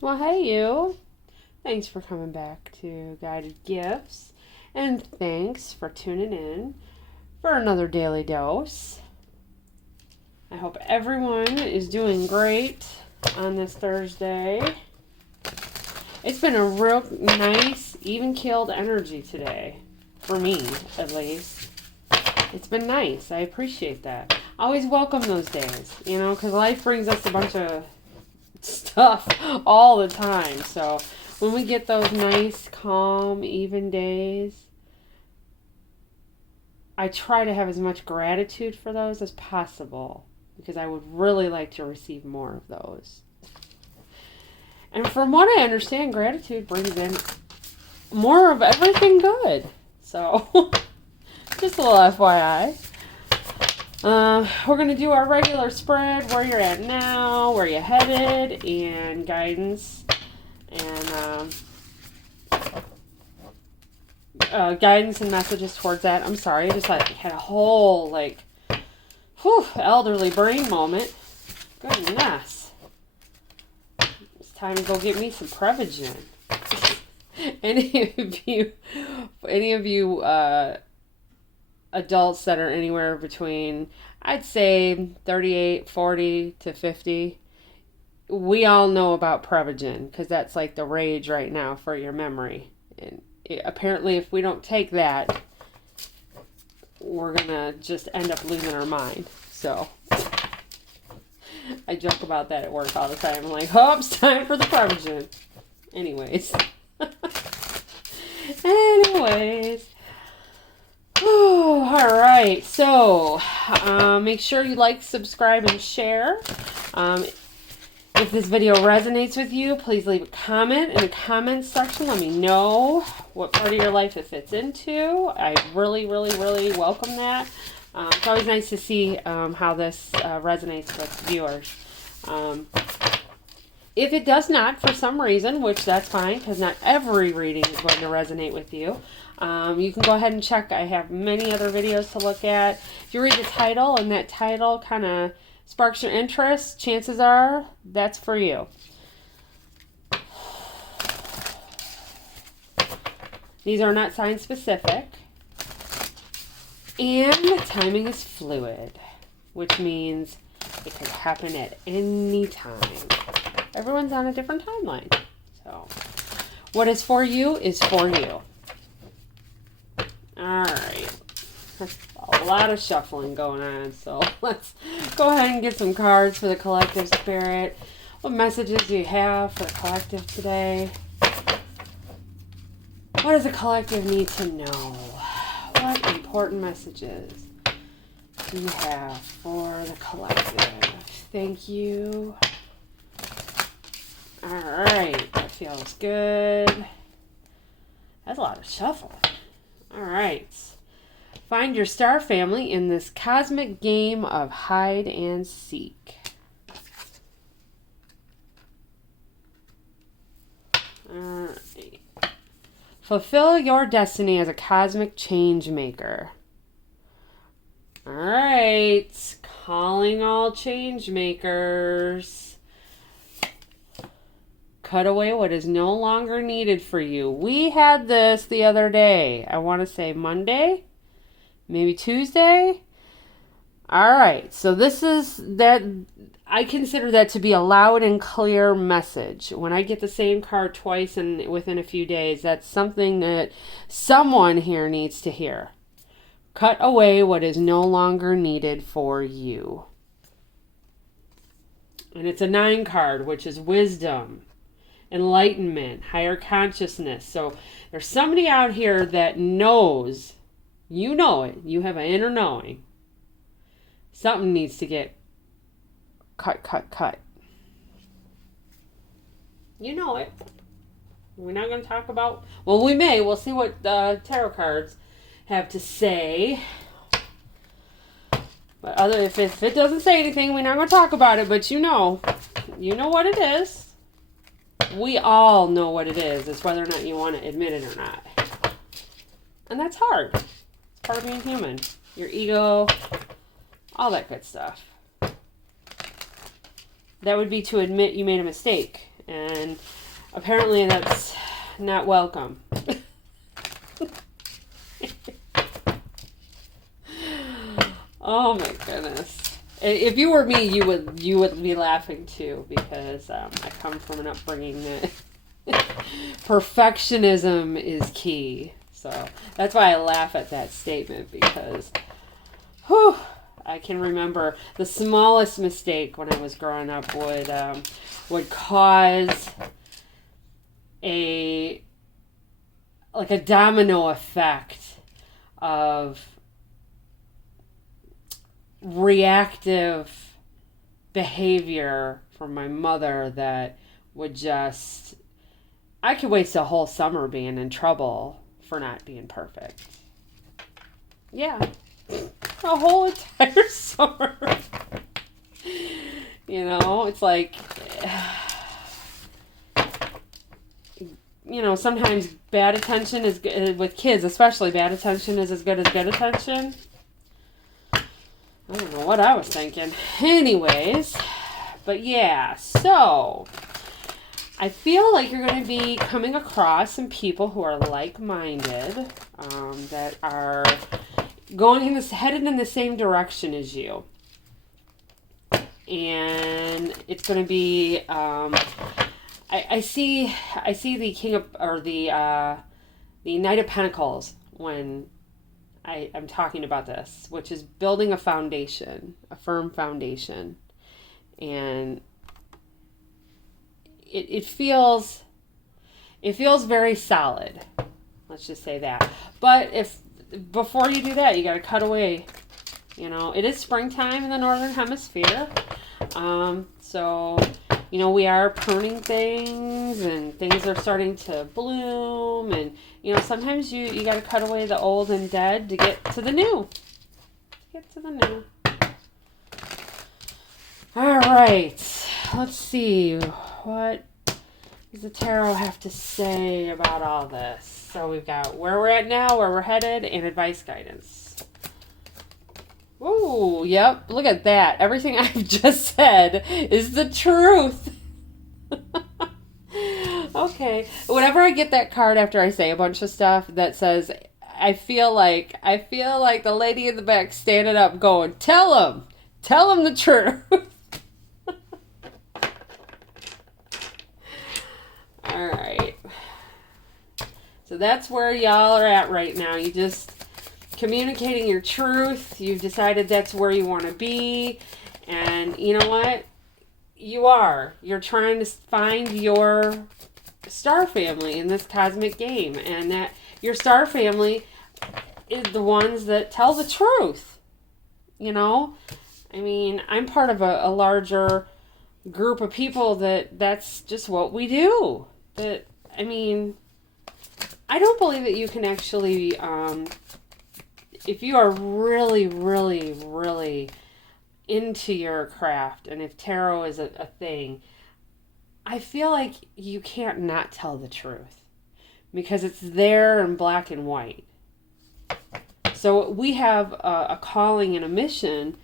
Well, hey, you. Thanks for coming back to Guided Gifts. And thanks for tuning in for another daily dose. I hope everyone is doing great on this Thursday. It's been a real nice, even keeled energy today. For me, at least. It's been nice. I appreciate that. I always welcome those days, because life brings us a bunch of stuff all the time. So when we get those nice, calm, even days, I try to have as much gratitude for those as possible because I would really like to receive more of those. And from what I understand, gratitude brings in more of everything good. So just a little FYI. We're going to do our regular spread, where you're at now, where you're headed, and guidance. And guidance and messages towards that. I'm sorry, I just had a whole, elderly brain moment. Goodness. It's time to go get me some Prevagen. Any of you adults that are anywhere between, I'd say 38, 40 to 50, we all know about Prevagen because that's like the rage right now for your memory. And apparently if we don't take that, we're gonna just end up losing our mind. So I joke about that at work all the time. I'm like, oh, it's time for the Prevagen. Anyways. Oh, all right. So make sure you like, subscribe, and share. If this video resonates with you, please leave a comment in the comments section. Let me know what part of your life it fits into. I really, really, really welcome that. It's always nice to see how this resonates with viewers. If it does not, for some reason, which that's fine, because not every reading is going to resonate with you, you can go ahead and check. I have many other videos to look at. If you read the title and that title kind of sparks your interest, chances are that's for you. These are not sign specific. And the timing is fluid, which means it could happen at any time. Everyone's on a different timeline. So what is for you is for you. All right. That's a lot of shuffling going on. So let's go ahead and get some cards for the collective spirit. What messages do you have for the collective today? What does the collective need to know? What important messages do you have for the collective? Thank you. All right, that feels good. That's a lot of shuffling. All right. Find your star family in this cosmic game of hide and seek. All right. Fulfill your destiny as a cosmic change maker. All right. Calling all change makers. Cut away what is no longer needed for you. We had this the other day. I want to say Monday, maybe Tuesday. All right. So this is that. I consider that to be a loud and clear message. When I get the same card twice and within a few days, that's something that someone here needs to hear. Cut away what is no longer needed for you. And it's a 9 card, which is wisdom, enlightenment, higher consciousness. So there's somebody out here that knows, you know it, you have an inner knowing. Something needs to get cut. You know it. We're not going to talk about, well, we may. We'll see what the tarot cards have to say. But if it doesn't say anything, we're not going to talk about it. But you know what it is. We all know what it is. It's whether or not you want to admit it or not. And that's hard. It's part of being human. Your ego, all that good stuff. That would be to admit you made a mistake And apparently that's not welcome. Oh my goodness. If you were me, you would be laughing too, because I come from an upbringing that perfectionism is key. So that's why I laugh at that statement, because whew, I can remember the smallest mistake when I was growing up would cause a domino effect of reactive behavior from my mother that would just, I could waste a whole summer being in trouble for not being perfect. Yeah. A whole entire summer. You know, it's like, you know, sometimes bad attention is good, with kids especially, bad attention is as good as good attention. I don't know what I was thinking. Anyways, but yeah, so I feel like you're going to be coming across some people who are like-minded, that are headed in the same direction as you. And it's going to be, I see the King of, or the Knight of Pentacles when I'm talking about this, which is building a foundation, a firm foundation. And it feels very solid. Let's just say that. But before you do that, you got to cut away. You know, it is springtime in the Northern Hemisphere. So, you know, we are pruning things, and things are starting to bloom, and, you know, sometimes you got to cut away the old and dead to get to the new. All right. Let's see. What does the tarot have to say about all this? So we've got where we're at now, where we're headed, and advice guidance. Ooh, yep. Look at that. Everything I've just said is the truth. Okay. Whenever I get that card after I say a bunch of stuff that says, I feel like the lady in the back standing up going, tell him the truth. All right. So that's where y'all are at right now. You just communicating your truth. You've decided that's where you want to be. And you know what? You're trying to find your star family in this cosmic game. And that your star family is the ones that tell the truth. You know? I mean, I'm part of a larger group of people that's just what we do. I mean, I don't believe that you can actually, if you are really, really, really into your craft, and if tarot is a thing, I feel like you can't not tell the truth, because it's there in black and white. So we have a calling and a mission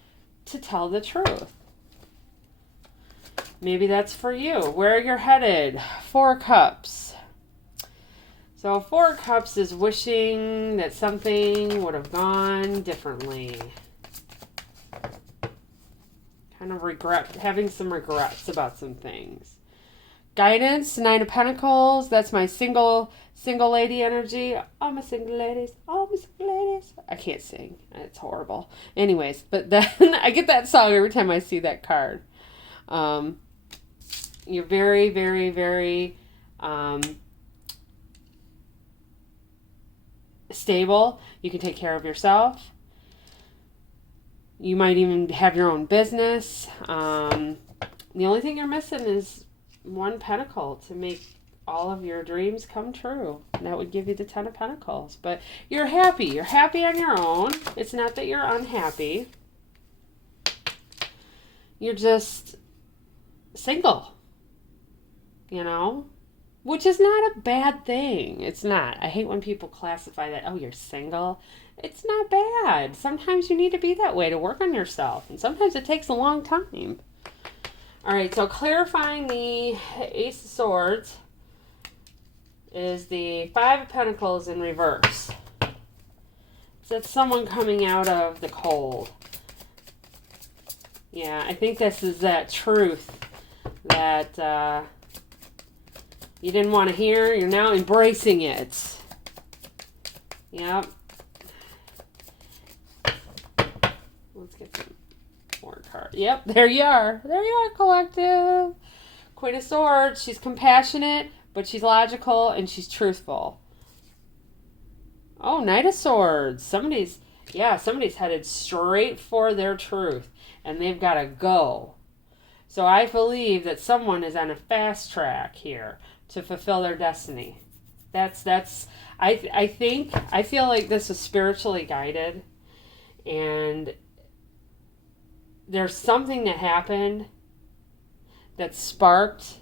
to tell the truth. Maybe that's for you. Where you're headed. 4 Cups. So 4 Cups is wishing that something would have gone differently. Kind of having some regrets about some things. Guidance, 9 of Pentacles. That's my single lady energy. All my single ladies. I can't sing. It's horrible. Anyways, but then I get that song every time I see that card. You're very, very, very stable. You can take care of yourself. You might even have your own business. The only thing you're missing is 1 Pentacle to make all of your dreams come true. And that would give you the 10 of Pentacles. But you're happy. You're happy on your own. It's not that you're unhappy. You're just single. You know? Which is not a bad thing. It's not. I hate when people classify that, oh, you're single. It's not bad. Sometimes you need to be that way to work on yourself. And sometimes it takes a long time. All right, so clarifying the Ace of Swords is the Five of Pentacles in reverse. So it's someone coming out of the cold. Yeah, I think this is that truth that you didn't want to hear. You're now embracing it. Yep. Let's get some more cards. Yep, there you are. There you are, collective. Queen of Swords. She's compassionate, but she's logical and she's truthful. Oh, Knight of Swords. Somebody's headed straight for their truth, and they've got to go. So I believe that someone is on a fast track here to fulfill their destiny. I feel like this is spiritually guided, and there's something that happened that sparked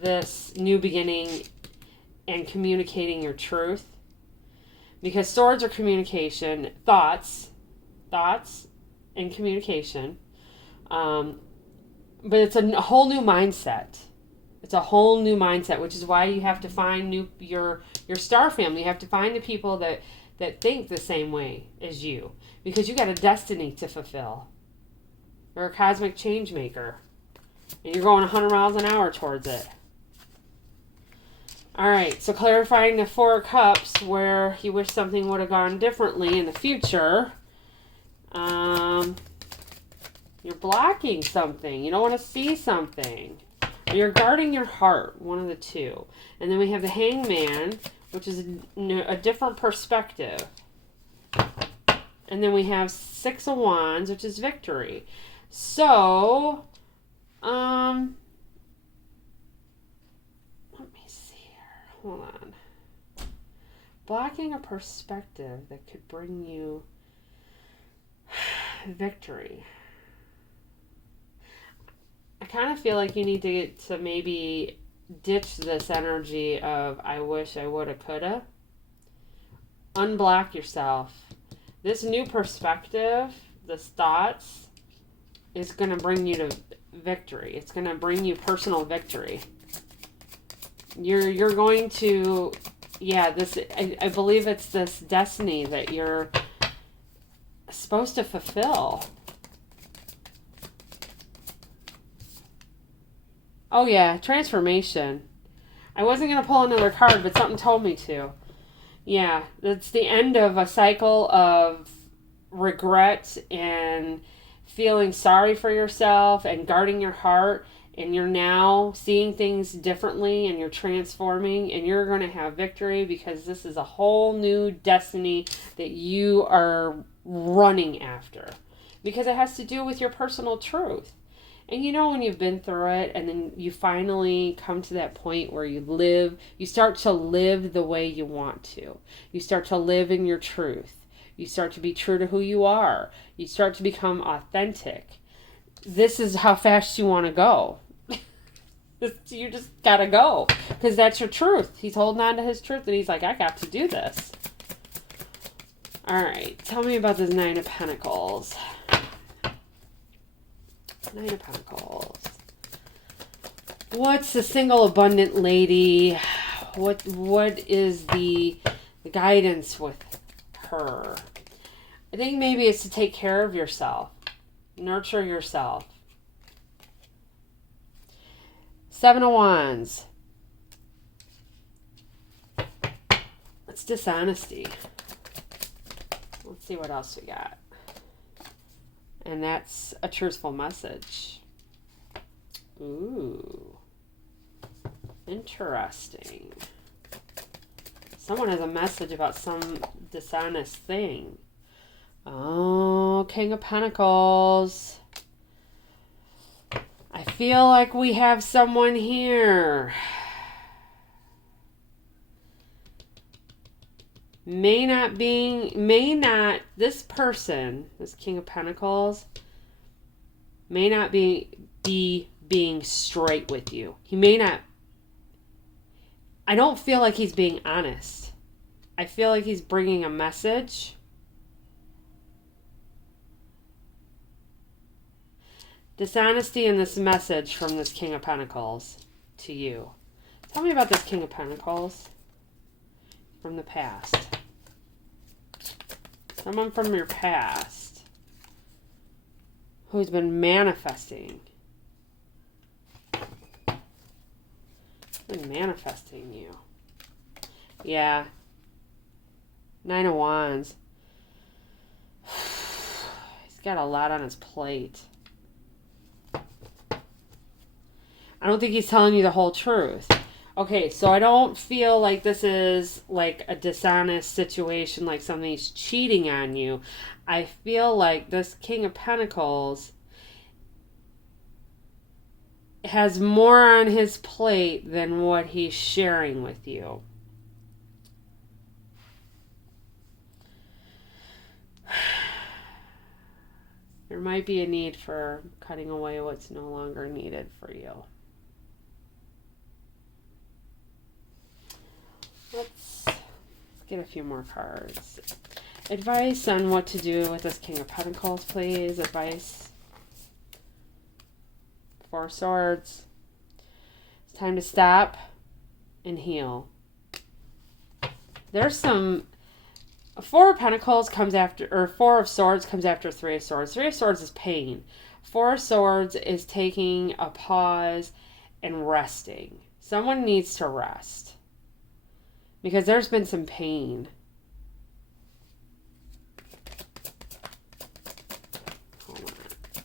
this new beginning and communicating your truth. Because swords are communication, thoughts and communication. But it's a whole new mindset. It's a whole new mindset, which is why you have to find your star family. You have to find the people that think the same way as you. Because you got a destiny to fulfill. You're a cosmic change maker. And you're going 100 miles an hour towards it. Alright, so clarifying the Four of Cups, where you wish something would have gone differently in the future. You're blocking something. You don't want to see something. Or you're guarding your heart, one of the two. And then we have the Hangman, which is a different perspective. And then we have Six of Wands, which is victory. So, let me see here. Hold on. Blocking a perspective that could bring you victory. I kind of feel like you need to maybe ditch this energy of I wish I woulda coulda. Unblock yourself. This new perspective, this thoughts, is going to bring you to victory. It's going to bring you personal victory. You're going to, I believe it's this destiny that you're supposed to fulfill. Oh yeah, transformation. I wasn't going to pull another card, but something told me to. Yeah, it's the end of a cycle of regret and feeling sorry for yourself and guarding your heart, and you're now seeing things differently and you're transforming, and you're going to have victory because this is a whole new destiny that you are running after, because it has to do with your personal truth. And you know, when you've been through it and then you finally come to that point where you start to live the way you want to. You start to live in your truth. You start to be true to who you are. You start to become authentic. This is how fast you want to go. You just gotta go, because that's your truth. He's holding on to his truth, and he's like, I got to do this. All right, tell me about this Nine of Pentacles. Nine of Pentacles. What's the single abundant lady? What is the guidance with her? I think maybe it's to take care of yourself. Nurture yourself. Seven of Wands. It's dishonesty. Let's see what else we got. And that's a truthful message. Ooh. Interesting. Someone has a message about some dishonest thing. Oh, King of Pentacles. I feel like we have someone here. This person, this King of Pentacles, may not be being straight with you. He may not. I don't feel like he's being honest. I feel like he's bringing a message. Dishonesty in this message from this King of Pentacles to you. Tell me about this King of Pentacles from the past. Someone from your past who's been manifesting. Been manifesting you. Yeah. 9 of Wands. He's got a lot on his plate. I don't think he's telling you the whole truth. Okay, so I don't feel like this is like a dishonest situation, like somebody's cheating on you. I feel like this King of Pentacles has more on his plate than what he's sharing with you. There might be a need for cutting away what's no longer needed for you. Let's get a few more cards. Advice on what to do with this King of Pentacles, please. Advice. 4 of Swords. It's time to stop and heal. There's some... 4 of Pentacles comes after... Or 4 of Swords comes after 3 of Swords. 3 of Swords is pain. 4 of Swords is taking a pause and resting. Someone needs to rest. Because there's been some pain. Hold on.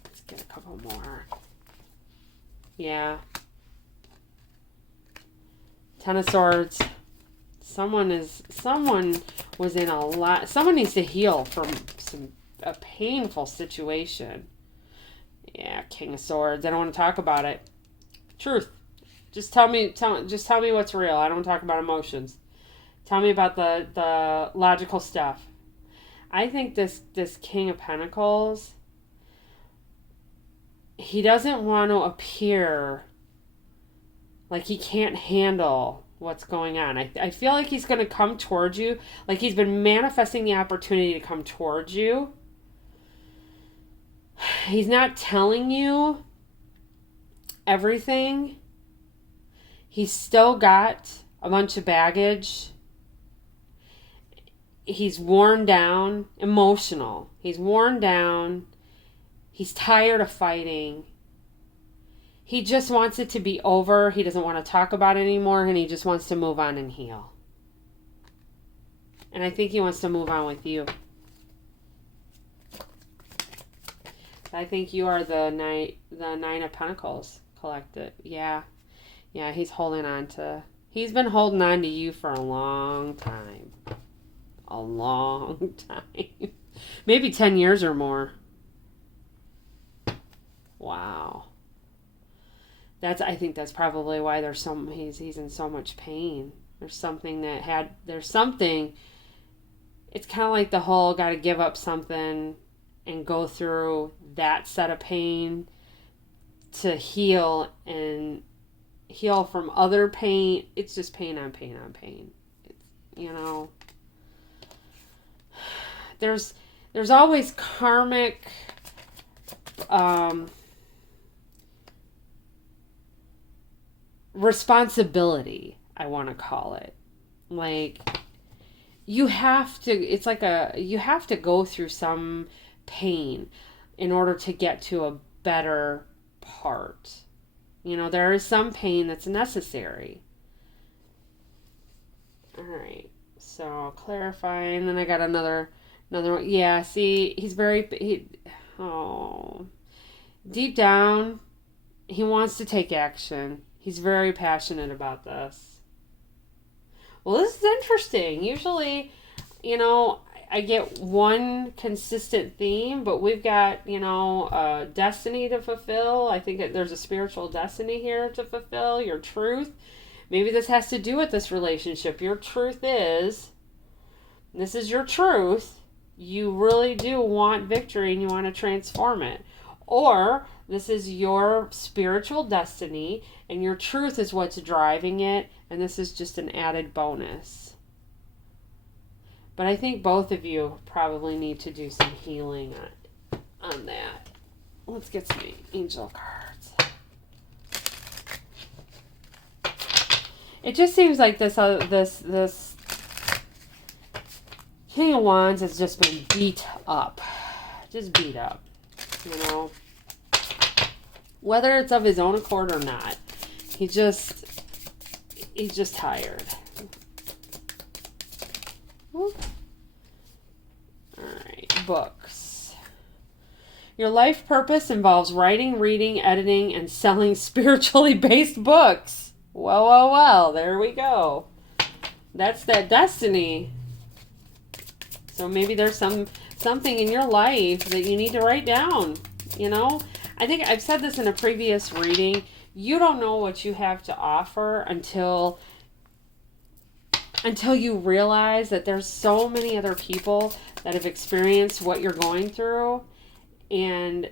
Let's get a couple more. Yeah. 10 of Swords. Someone was in a lot. Someone needs to heal from a painful situation. Yeah, King of Swords. I don't want to talk about it. Truth. Just tell me what's real. I don't talk about emotions. Tell me about the logical stuff. I think this King of Pentacles, he doesn't want to appear like he can't handle what's going on. I feel like he's going to come towards you. Like he's been manifesting the opportunity to come towards you. He's not telling you everything. He's still got a bunch of baggage. He's worn down, emotional. He's worn down. He's tired of fighting. He just wants it to be over. He doesn't want to talk about it anymore, and he just wants to move on and heal. And I think he wants to move on with you. I think you are the Nine of Pentacles collected. Yeah. Yeah, he's been holding on to you for a long time. A long time. Maybe 10 years or more. Wow. I think that's probably why he's in so much pain. It's kind of like the whole got to give up something and go through that set of pain to heal from other pain. It's just pain on pain on pain. There's always karmic responsibility, I want to call it. Like you have to go through some pain in order to get to a better part. There is some pain that's necessary. All right. So clarify, and then I got another one. Yeah, see, deep down, he wants to take action. He's very passionate about this. Well, this is interesting. Usually, I get one consistent theme, but we've got, a destiny to fulfill. I think that there's a spiritual destiny here to fulfill, your truth. Maybe this has to do with this relationship. Your truth is, this is your truth. You really do want victory and you want to transform it. Or this is your spiritual destiny and your truth is what's driving it, and this is just an added bonus. But I think both of you probably need to do some healing on that. let's get some angel cards. It just seems like this King of Wands has just been beat up. Just beat up, you know. Whether it's of his own accord or not, he's just tired. Whoop. All right, books. Your life purpose involves writing, reading, editing, and selling spiritually based books. Well, there we go. That's that destiny. So maybe there's something in your life that you need to write down, you know? I think I've said this in a previous reading. You don't know what you have to offer until you realize that there's so many other people that have experienced what you're going through, and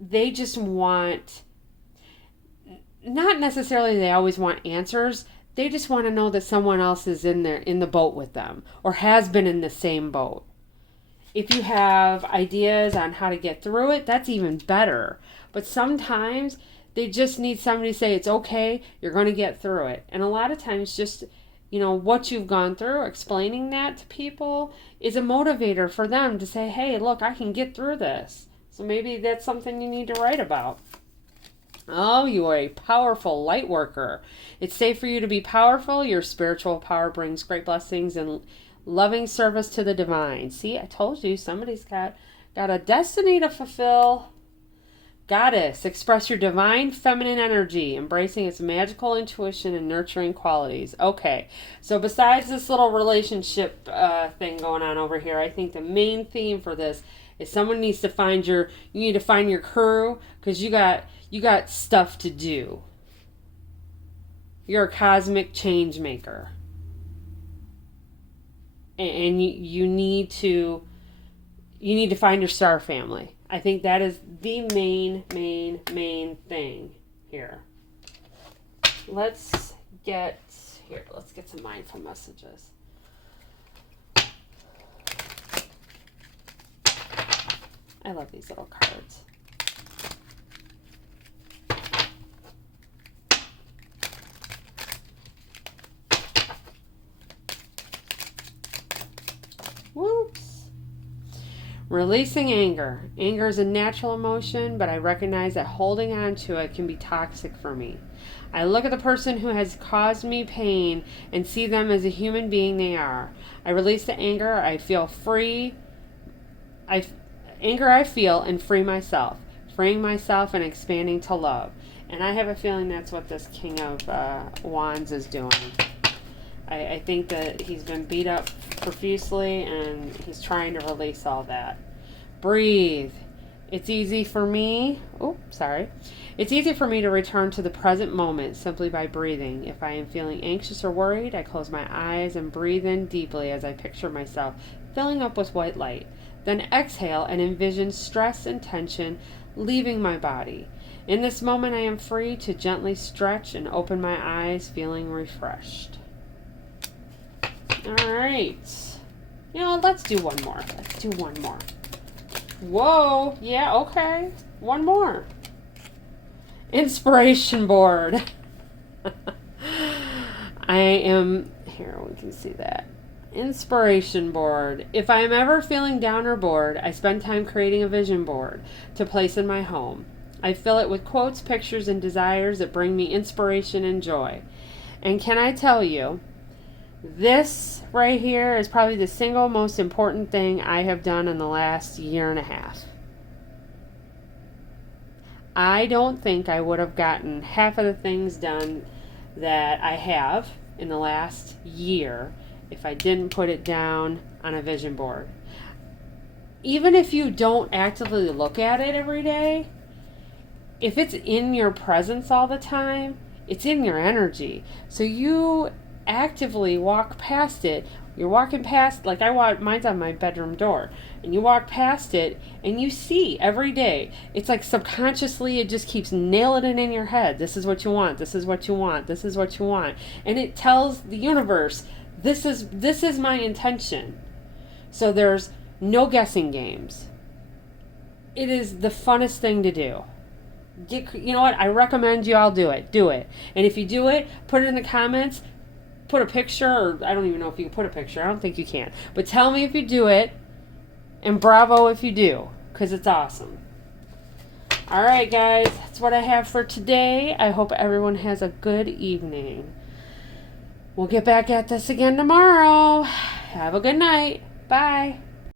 they just want, not necessarily they always want answers, they just want to know that someone else is in the boat with them or has been in the same boat. If you have ideas on how to get through it, that's even better. But sometimes they just need somebody to say, it's okay, you're going to get through it. And a lot of times just, you know, what you've gone through, explaining that to people is a motivator for them to say, hey, look, I can get through this. So maybe that's something you need to write about. Oh, you are a powerful light worker. It's safe for you to be powerful. Your spiritual power brings great blessings and loving service to the divine. See, I told you, somebody's got a destiny to fulfill. Goddess, express your divine feminine energy, embracing its magical intuition and nurturing qualities. Okay, so besides this little relationship thing going on over here, I think the main theme for this is someone needs to find you need to find your crew, because you got stuff to do. You're a cosmic change maker. And you need to find your star family. I think that is the main thing here. Let's get some mindful messages. I love these little cards. Whoops. Releasing anger. Anger is a natural emotion, but I recognize that holding on to it can be toxic for me. I look at the person who has caused me pain and see them as a human being they are. I release the anger. I feel free. I feel and free myself. Freeing myself and expanding to love. And I have a feeling that's what this King of Wands is doing. I think that he's been beat up profusely and he's trying to release all that. Breathe. It's easy for me. It's easy for me to return to the present moment simply by breathing. If I am feeling anxious or worried, I close my eyes and breathe in deeply as I picture myself filling up with white light. Then exhale and envision stress and tension leaving my body. In this moment, I am free to gently stretch and open my eyes, feeling refreshed. All right. You know, let's do one more. Whoa. Yeah, okay. One more. Inspiration board. Here, we can see that. Inspiration board. If I am ever feeling down or bored, I spend time creating a vision board to place in my home. I fill it with quotes, pictures, and desires that bring me inspiration and joy. And can I tell you, this right here is probably the single most important thing I have done in the last year and a half. I don't think I would have gotten half of the things done that I have in the last year if I didn't put it down on a vision board. Even if you don't actively look at it every day, if it's in your presence all the time, it's in your energy. So you actively walk past it. You're walking past, like mine's on my bedroom door, and you walk past it and you see every day. It's like subconsciously it just keeps nailing it in your head. This is what you want. This is what you want. This is what you want. And it tells the universe, this is my intention. So there's no guessing games. it is the funnest thing to do. You know what? I recommend you all do it. Do it. And if you do it, put it in the comments. Put a picture, or I don't even know if you can put a picture. I don't think you can. But tell me if you do it. And bravo if you do, because it's awesome. All right, guys. That's what I have for today. I hope everyone has a good evening. We'll get back at this again tomorrow. Have a good night. Bye.